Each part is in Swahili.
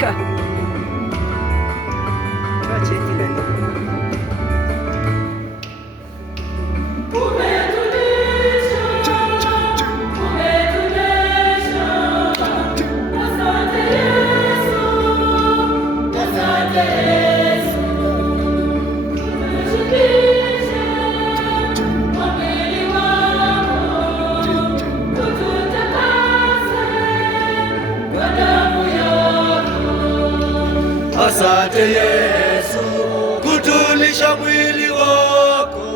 Hakika Asante Yesu kutulisha mwili wako.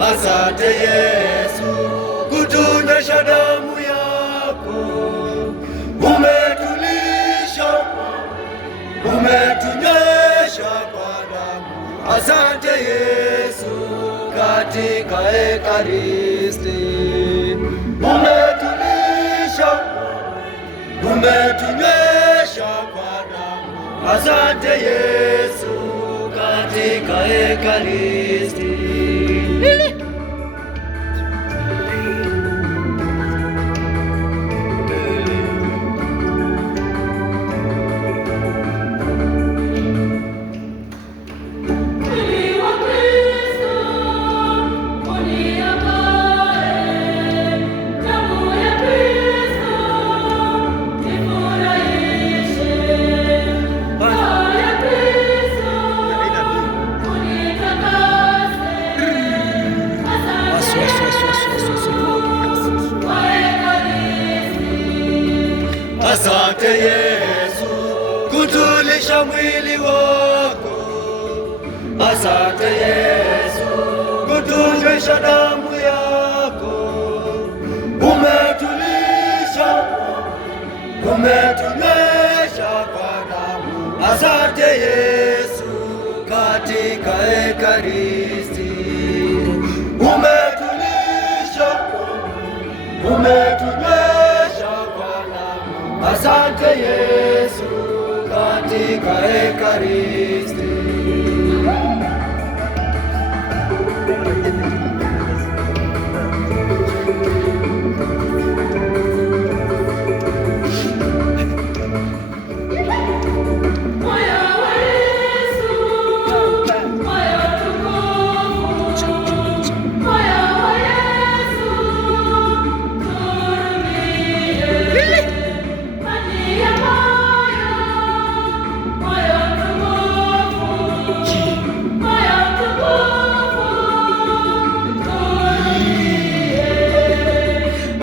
Asante Yesu kutunesha damu yako. Umetulisha, umetunyesha kwa damu. Asante Yesu katika Ekaristi. Umetulisha, umetunyesha kwa damu. Asante Yesu katika Ekaristi. Asante Yesu kutulisha mwili wako. Asante Yesu kutunywesha damu yako. Umetulisha, umetunywesha kwa damu. Asante Yesu katika Ekaristi. Umetulisha, umetunywesha kwa damu. Asante Yesu katika Ekaristi.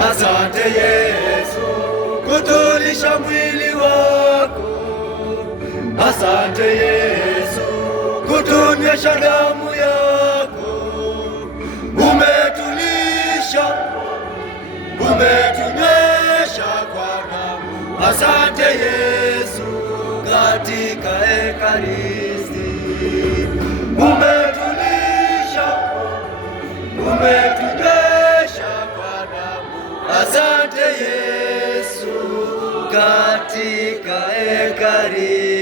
Asante Yesu kutulisha mwili wako. Asante Yesu kutunywesha damu yako. Umetulisha, umetunywesha kwa damu. Asante Yesu katika Ekaristi. Umetulisha, umetunywesha kwa damu. Asante Yesu katika Ekaristi.